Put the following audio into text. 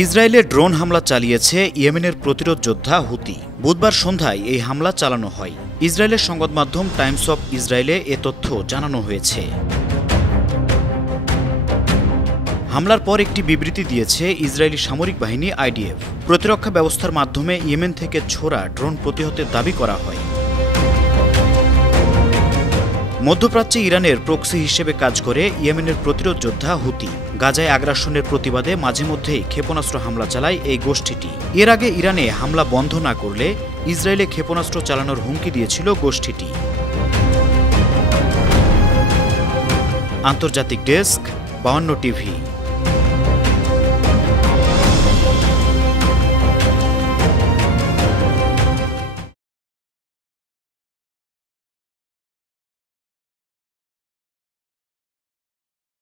ইসরায়েলে ড্রোন হামলা চালিয়েছে ইয়েমেনের প্রতিরোধ যোদ্ধা হুতি। বুধবার সন্ধ্যায় এই হামলা চালানো হয়। ইসরায়েলের সংবাদ মাধ্যম টাইমস অফ ইসরায়েলে এ তথ্য জানানো হয়েছে। হামলার পর একটি বিবৃতি দিয়েছে ইসরায়েলি সামরিক বাহিনী আইডিএফ। প্রতিরক্ষা ব্যবস্থার মাধ্যমে ইয়েমেন থেকে ছোড়া ড্রোন প্রতিহতের দাবি করা হয়। মধ্যপ্রাচ্যে ইরানের প্রক্সি হিসেবে কাজ করে ইয়েমেনের প্রতিরোধ যোদ্ধা হুতি। গাজায় আগ্রাসনের প্রতিবাদে মাঝে মধ্যেই ক্ষেপণাস্ত্র হামলা চালায় এই গোষ্ঠীটি। এর আগে ইরানে হামলা বন্ধ না করলে ইসরায়েলে ক্ষেপণাস্ত্র চালানোর হুমকি দিয়েছিল গোষ্ঠীটি। আন্তর্জাতিক ডেস্ক, 52 টিভি।